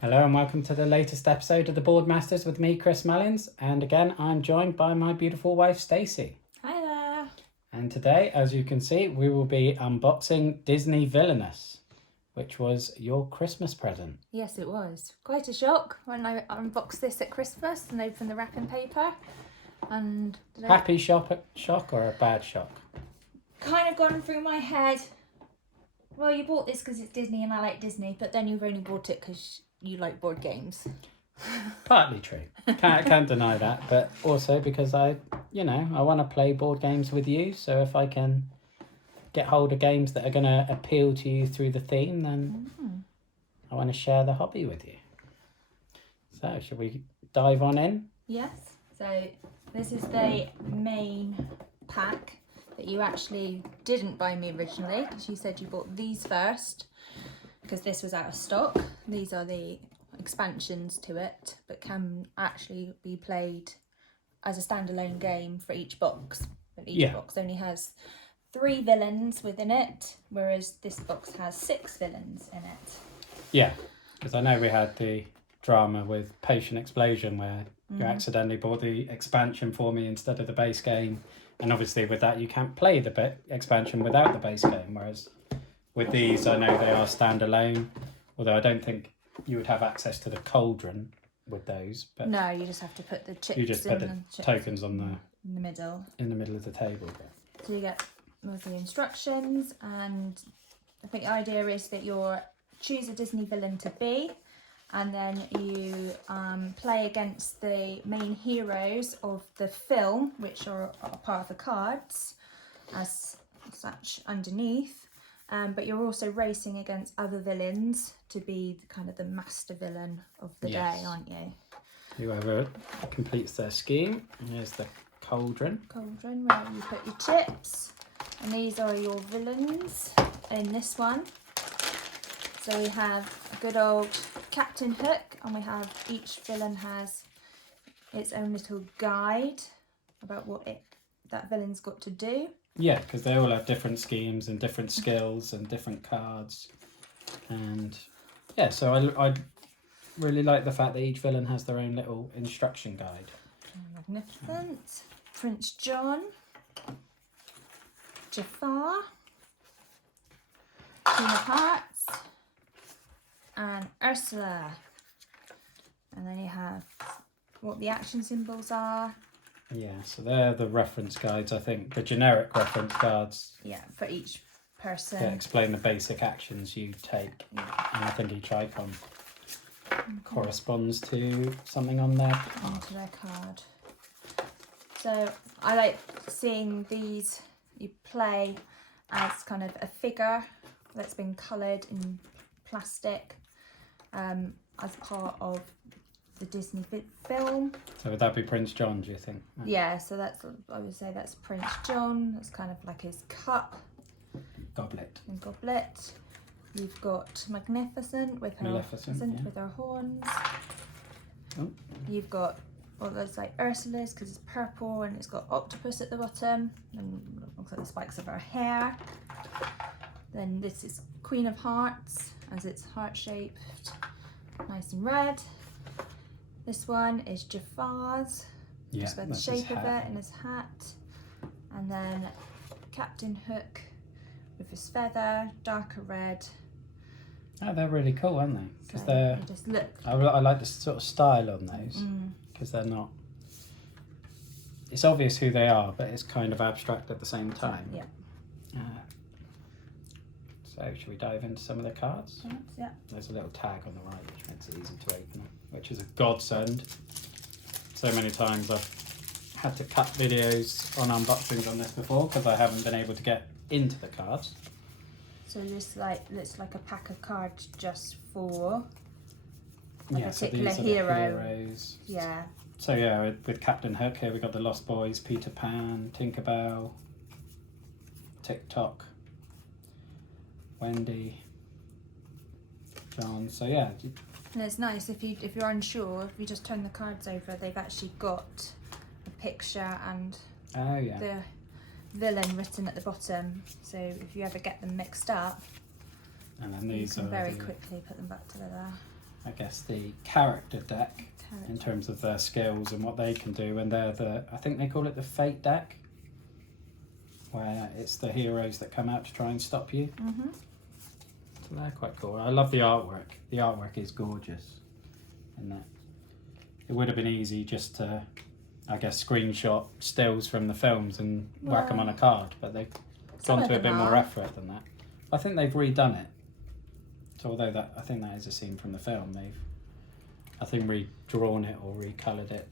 Hello and welcome to the latest episode of the Boardmasters with me, Chris Mullins. And again, I'm joined by my beautiful wife, Stacey. Hi there. And today, as you can see, we will be unboxing Disney Villainous, which was your Christmas present. Yes, it was. Quite a shock when I unboxed this at Christmas and opened the wrapping paper. And Happy shock or a bad shock? kind of gone through my head. Well, you bought this because it's Disney and I like Disney, but then you've only bought it because you like board games. Partly true. Can't deny that. But also because I want to play board games with you. So if I can get hold of games that are going to appeal to you through the theme, then I want to share the hobby with you. So should we dive on in? Yes. So this is the main pack that you actually didn't buy me originally because you said you bought these first because this was out of stock. These are the expansions to it, but can actually be played as a standalone game for each box. But each box only has 3 villains within it, whereas this box has 6 villains in it. Yeah, because I know we had the drama with Patient Explosion where you accidentally bought the expansion for me instead of the base game. And obviously with that you can't play the expansion without the base game, whereas with these I know they are standalone, although I don't think you would have access to the cauldron with those. But no, you just have to put the chips. You just put the tokens on in the middle. In the middle of the table. So you get most of the instructions, and I think the idea is that you're choose a Disney villain to be, and then you play against the main heroes of the film, which are a part of the cards as such underneath. But you're also racing against other villains to be the master villain of the day, aren't you? Whoever completes their scheme. Here's the cauldron. Cauldron, where you put your chips. And these are your villains in this one. So we have a good old Captain Hook, and we have each villain has its own little guide about what that villain's got to do. Yeah, because they all have different schemes and different skills and different cards. And yeah, so I really like the fact that each villain has their own little instruction guide. Magnificent. Prince John. Jafar. Queen of Hearts. And Ursula. And then you have what the action symbols are. Yeah, so they're the reference guides, I think, the generic reference cards. Yeah, for each person. That explain the basic actions you take. Yeah. And I think each icon corresponds to something on their card. Onto their card. So I like seeing these, you play as kind of a figure that's been coloured in plastic as part of the Disney film. So would that be Prince John, do you think? Yeah, so I would say that's Prince John. That's kind of like his cup. Goblet. And goblet. You've got Magnificent with her with her horns. Oh. You've got there's like Ursula's because it's purple and it's got octopus at the bottom and looks like the spikes of her hair. Then this is Queen of Hearts as it's heart shaped, nice and red. This one is Jafar's, just by the shape of it and his hat. And then Captain Hook with his feather, darker red. Oh, they're really cool, aren't they? Because they just look. I like the sort of style on those because they're not. It's obvious who they are, but it's kind of abstract at the same time. Yeah. So should we dive into some of the cards? Yeah. There's a little tag on the right which makes it easy to open it, which is a godsend. So many times I've had to cut videos on unboxings on this before because I haven't been able to get into the cards. So this looks like a pack of cards just for a particular so these are hero. The heroes. Yeah. So yeah, with Captain Hook here we've got the Lost Boys, Peter Pan, Tinkerbell, TikTok, Wendy, John. So yeah. And it's nice if you're unsure, if you just turn the cards over, they've actually got a picture and the villain written at the bottom. So if you ever get them mixed up, and then these you can very quickly put them back together. I guess, the character deck in terms of their skills and what they can do, and they're I think they call it the Fate deck, where it's the heroes that come out to try and stop you. Mm-hmm. So they're quite cool. I love the artwork. The artwork is gorgeous. And that it would have been easy just to, I guess, screenshot stills from the films and whack them on a card, but they've gone to a bit more effort than that. I think they've redone it. So although that I think that is a scene from the film, they've I think redrawn it or recoloured it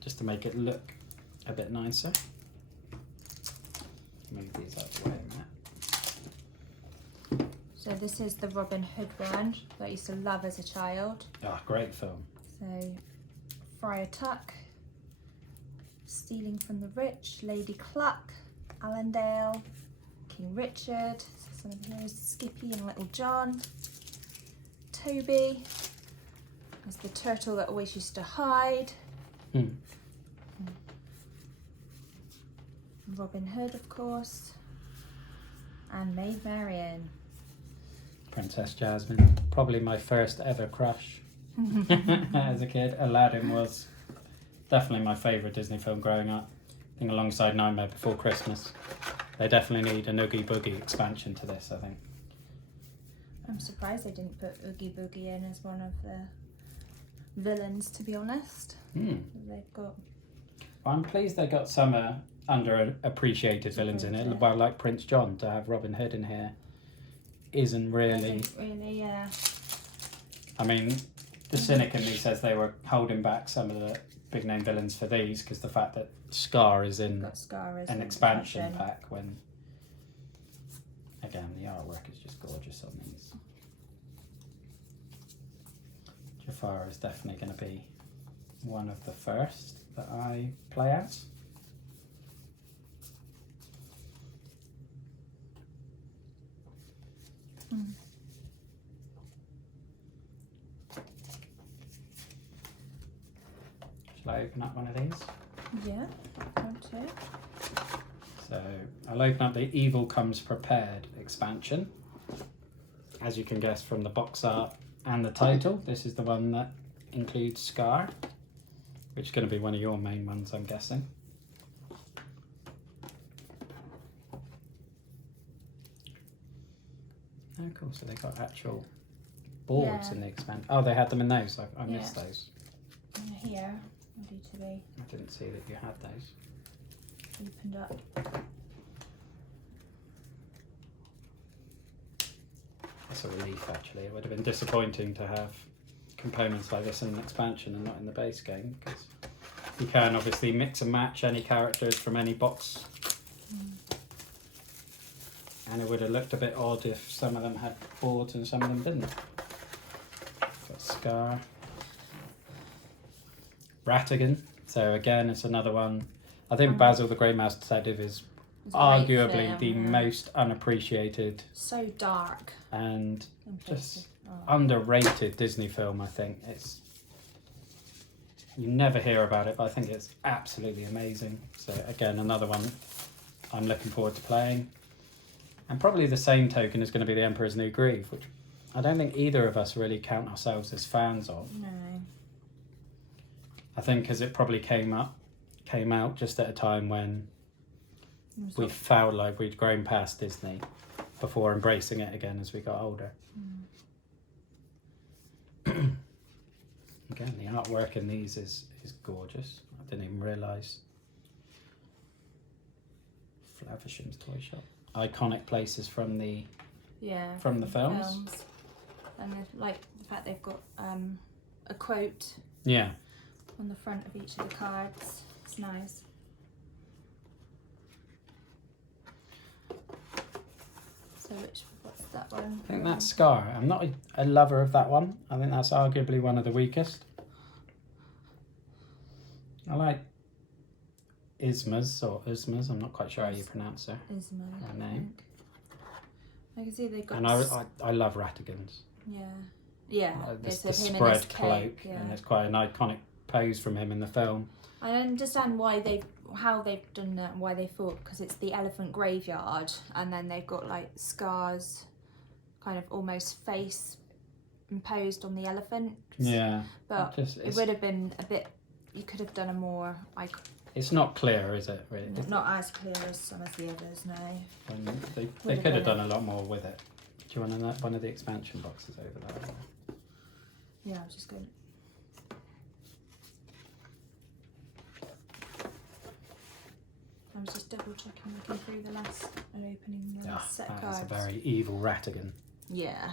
just to make it look a bit nicer. Move these out of the way, Matt. So this is the Robin Hood one that I used to love as a child. Ah, great film. So Friar Tuck, Stealing from the Rich, Lady Cluck, Allendale, King Richard, some of the heroes, Skippy and Little John, Toby, there's the turtle that always used to hide, Robin Hood of course, and Maid Marian. Princess Jasmine, probably my first ever crush as a kid. Aladdin was definitely my favourite Disney film growing up. I think alongside Nightmare Before Christmas. They definitely need an Oogie Boogie expansion to this, I think. I'm surprised they didn't put Oogie Boogie in as one of the villains, to be honest. They've got... Well, I'm pleased they got some underappreciated villains in it. Well, like Prince John, to have Robin Hood in here isn't really... Really, yeah. I mean, the cynic in me says they were holding back some of the big name villains for these because the fact that Scar is in an expansion pack when, again, the artwork is just gorgeous on these. Jafar is definitely going to be one of the first that I play as. Shall I open up one of these? Yeah, I want to. So I'll open up the Evil Comes Prepared expansion. As you can guess from the box art and the title, this is the one that includes Scar, which is going to be one of your main ones, I'm guessing. Oh, cool. So they got actual boards in the expansion. Oh, they had them in those. I missed those. And here, ready to be I didn't see that you had those. opened up. That's a relief, actually. It would have been disappointing to have components like this in an expansion and not in the base game, because you can obviously mix and match any characters from any box. And it would have looked a bit odd if some of them had boards and some of them didn't. Got Scar. Ratigan. So again, it's another one. I think Basil the Grey Mouse Detective is arguably the most unappreciated. So dark. And just underrated Disney film, I think. It's... You never hear about it, but I think it's absolutely amazing. So again, another one I'm looking forward to playing. And probably the same token is going to be The Emperor's New Groove, which I don't think either of us really count ourselves as fans of. No. I think because it probably came out just at a time when we felt like we'd grown past Disney before embracing it again as we got older. Again, the artwork in these is gorgeous. I didn't even realise. Flavisham's Toy Shop. Iconic places from the films. And I like the fact they've got a quote on the front of each of the cards. It's nice. So what's that one? I think that's Scar. I'm not a lover of that one. I think that's arguably one of the weakest. I like Isma's, I'm not quite sure how you pronounce her name. I can see they've got... And I love Ratigan's. Yeah. This the spread cloak, and it's quite an iconic pose from him in the film. I don't understand how they've done that and why they thought, because it's the elephant graveyard, and then they've got like Scar's kind of almost face imposed on the elephant. Yeah. But Just, it would have been a bit. You could have done a more. It's not clear, is it? Really? Not as clear as some of the others, no. And they could have done a lot more with it. Do you want one of the expansion boxes over there? Yeah, I was just going. I was just double checking, looking through the last and opening the last set of cards. That's a very evil Ratigan. Yeah.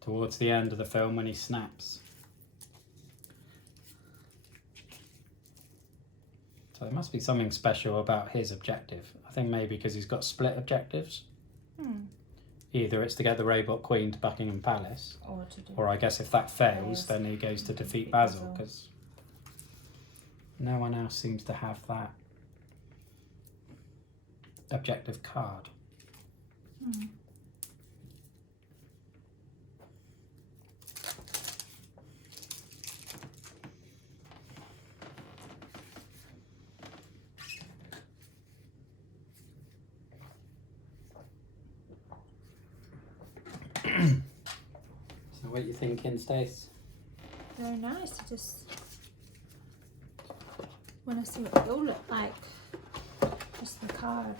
Towards the end of the film when he snaps. So there must be something special about his objective. I think maybe because he's got split objectives. Either it's to get the Robot Queen to Buckingham Palace, or I guess if that fails, then he goes to defeat Basil, because no one else seems to have that objective card. So what are you thinking, Stace? Very nice. I just want to see what they all look like. Just the card.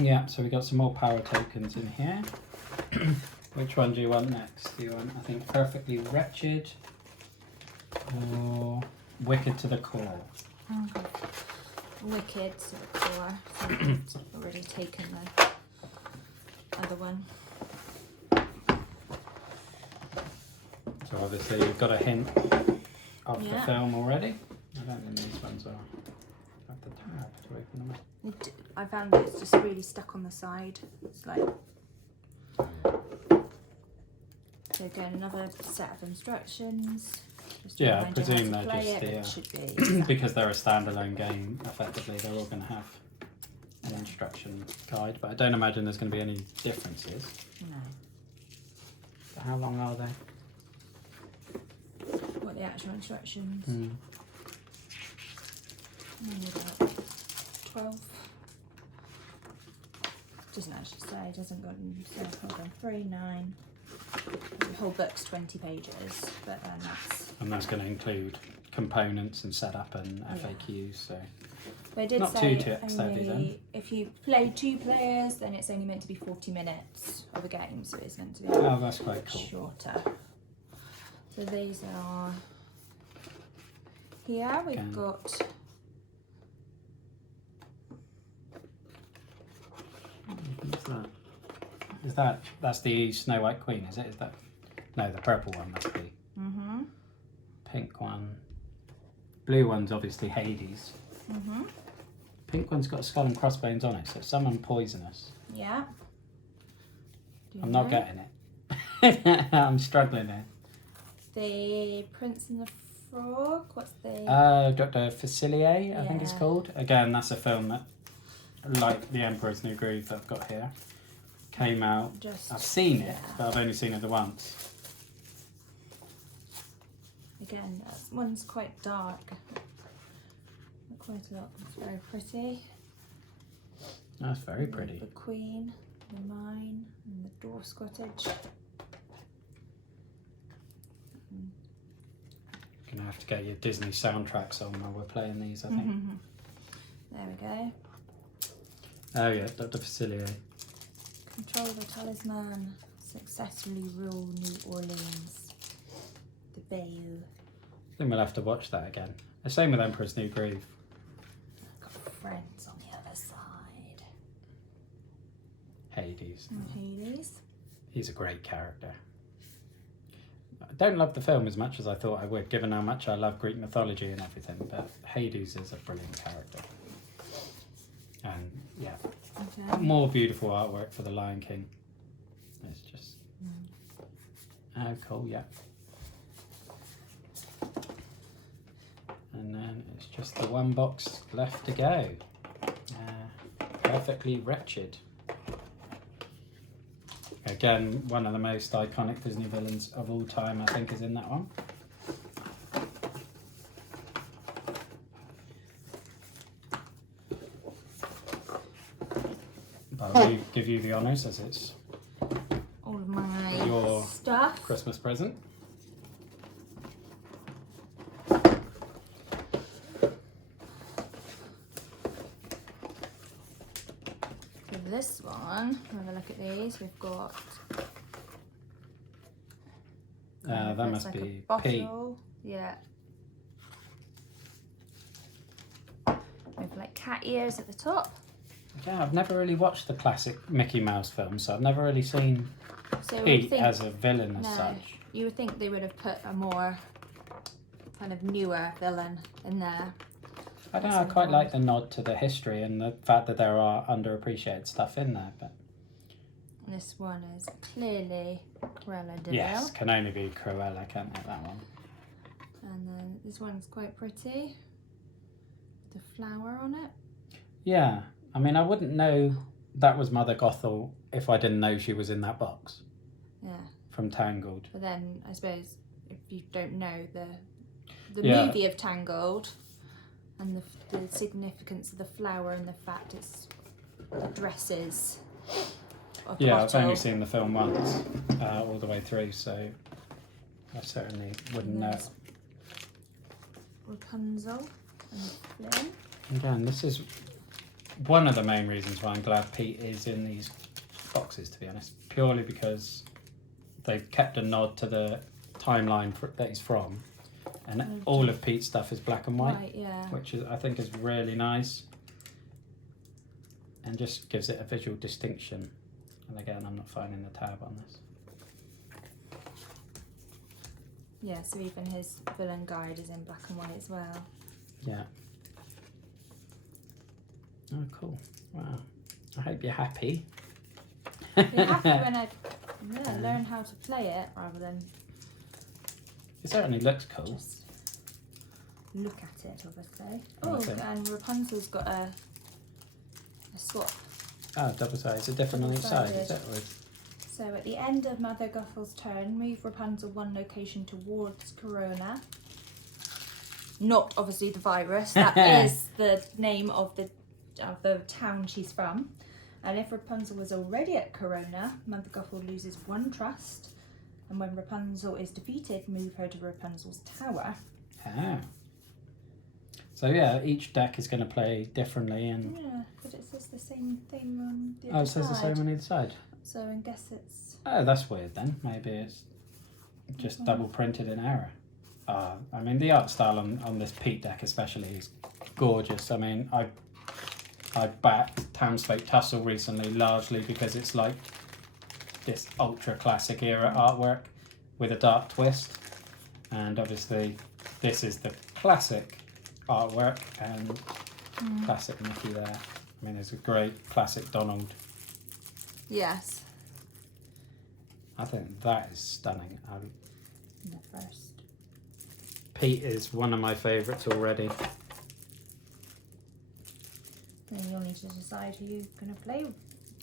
Yeah, so we got some more power tokens in here. Which one do you want next? Do you want, I think, Perfectly Wretched or Wicked to the Core? Wicked to the core. So I've already taken the other one. So obviously you've got a hint of the film already. I don't think these ones are. Have the tab to open them up. I found it's just really stuck on the side. It's like. So again, another set of instructions. Yeah, I presume they're just the because they're a standalone game. Effectively, they're all going to have an instruction guide, but I don't imagine there's going to be any differences. No. But how long are they? What the actual instructions? Only about 12. Doesn't actually say. Doesn't got. So hold on. 3, 9. The whole book's 20 pages, but then that's. And that's going to include components and setup and FAQs. So they did not say too tech-savvy then. If you play 2 players, then it's only meant to be 40 minutes of a game, so it's meant to be that's quite cool. Shorter. So these are here. We've got. Is that's the Snow White Queen, is it? Is that no, the purple one must be. Pink one. Blue one's obviously Hades. Pink one's got a skull and crossbones on it, so it's someone poisonous. Yeah. I'm not getting it. I'm struggling here. The Prince and the Frog, what's the Dr. Facilier, I think it's called. Again, that's a film that, like The Emperor's New Groove that I've got here, came out. I've seen it, but I've only seen it the once. Again, that one's quite dark. Not quite a lot. It's very pretty. That's very pretty. The Queen, the Mine, and the Dwarf's Cottage. Gonna have to get your Disney soundtracks on while we're playing these, I think. There we go. Oh yeah, Dr. Facilier. Control the Talisman. Successfully rule New Orleans. The Bayou. I think we'll have to watch that again. The same with Emperor's New Groove. Got friends on the other side. Hades. Hades. He's a great character. I don't love the film as much as I thought I would, given how much I love Greek mythology and everything, but Hades is a brilliant character. And yeah, more beautiful artwork for the Lion King. It's just oh cool, yeah. And then it's just the one box left to go. Perfectly Wretched. Again, one of the most iconic Disney villains of all time, I think, is in that one. But I'll give you the honours as it's all of my stuff. Christmas present. For this one, have a look at these. We've got. That there's must like be a Pete. bottle. Yeah. With like cat ears at the top. Yeah, I've never really watched the classic Mickey Mouse films, so I've never really seen So Pete as a villain as no, such. you would think they would have put a more kind of newer villain in there. I don't know, I quite like the nod to the history and the fact that there are underappreciated stuff in there. But This one is clearly Cruella de Vil. yes, can only be Cruella, can't it, that one? And then this one's quite pretty. The flower on it. Yeah, I mean, I wouldn't know that was Mother Gothel if I didn't know she was in that box Yeah. from Tangled. But then I suppose if you don't know the Yeah. movie of Tangled and the significance of the flower and the fact it's the dresses of the Yeah, bottle. I've only seen the film once, all the way through, so I certainly wouldn't know it. Rapunzel and Flynn. Again, this is one of the main reasons why I'm glad Pete is in these boxes, to be honest. Purely because they've kept a nod to the timeline that he's from. And all of Pete's stuff is black and white, Right, yeah. which is, I think is really nice. And just gives it a visual distinction. And again, I'm not finding the tab on this. Yeah, so even his villain guide is in black and white as well. Yeah. Oh, cool. Wow. I hope you're happy. You're happy when I learn how to play it rather than It certainly looks cool. just look at it, obviously. Okay. Oh, and Rapunzel's got a swap. Oh, double side. Is it different on each side? Is Double-sided. it? Or- So at the end of Mother Gothel's turn, move Rapunzel one location towards Corona. Not obviously the virus. That is the name of the town she's from. And if Rapunzel was already at Corona, Mother Gothel loses one trust. And when Rapunzel is defeated, move her to Rapunzel's tower. Ah. So yeah, each deck is going to play differently, and Yeah, but it says the same thing on the oh, other it says the side. same on either side. So I guess it's... Oh, that's weird then. Maybe it's just double printed in error. I mean, the art style on this Pete deck especially is gorgeous. I mean, I backed Townsfolk Tussle recently largely because it's like this ultra classic era artwork with a dark twist, and obviously this is the classic artwork and classic Mickey there. I mean, there's a great classic Donald. Yes. I think that is stunning. The first. Pete is one of my favourites already. Then you'll need to decide who you're going to play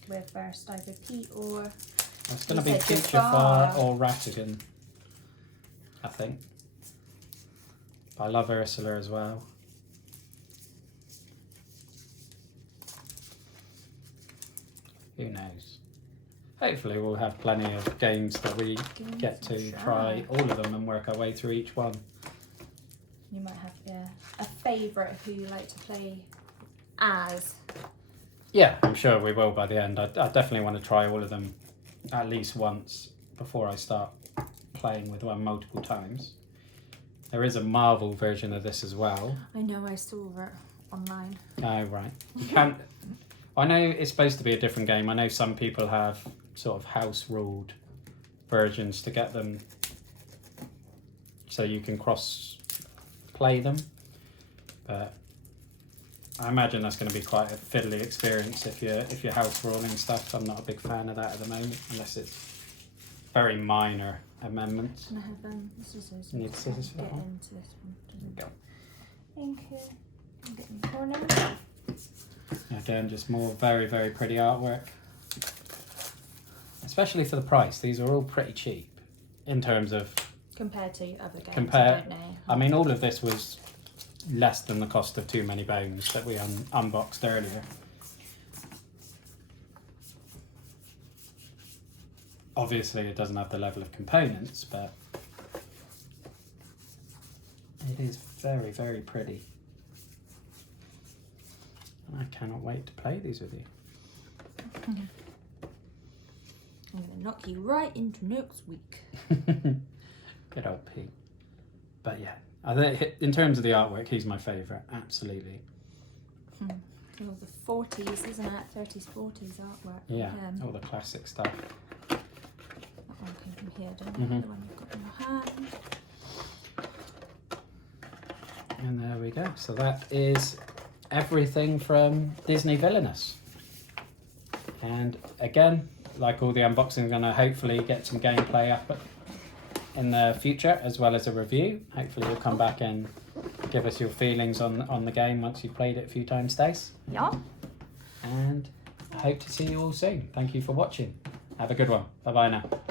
with first, either Pete or... It's going to You be said Future Jafar. Far or Ratigan, I think. I love Ursula as well. Who knows? Hopefully we'll have plenty of games that we get to try all of them and work our way through each one. You might have, yeah, a favourite who you like to play as. Yeah, I'm sure we will by the end. I definitely want to try all of them at least once before I start playing with one multiple times. There is a Marvel version of this as well. I know, I saw it online. Oh, right. You can't... I know it's supposed to be a different game. I know some people have sort of house-ruled versions to get them so you can cross-play them. But I imagine that's going to be quite a fiddly experience if you're house-ruling stuff. I'm not a big fan of that at the moment, unless it's very minor amendments. Can I have scissors? You need scissors for that Get one? into this one. Go. Thank you. I'm getting the corner. Again, just more very, very pretty artwork. Especially for the price. These are all pretty cheap in terms of... Compared to other games, Compare- I don't know. I mean, all of this was less than the cost of Too Many Bones that we unboxed earlier. Obviously it doesn't have the level of components, but it is very, very pretty. I cannot wait to play these with you. I'm going to knock you right into next week. Good old Pete. But yeah, I think in terms of the artwork, he's my favourite, absolutely. Oh, the 40s, isn't it? 30s, 40s artwork. Yeah, all the classic stuff. That one came from here, don't it? The one you've got in your hand. And there we go. So that is everything from Disney Villainous. And again, like all the unboxing, I'm going to hopefully get some gameplay up in the future, as well as a review. Hopefully you'll come back and give us your feelings on the game once you've played it a few times, Stace. Yeah. And I hope to see you all soon. Thank you for watching. Have a good one. Bye bye now.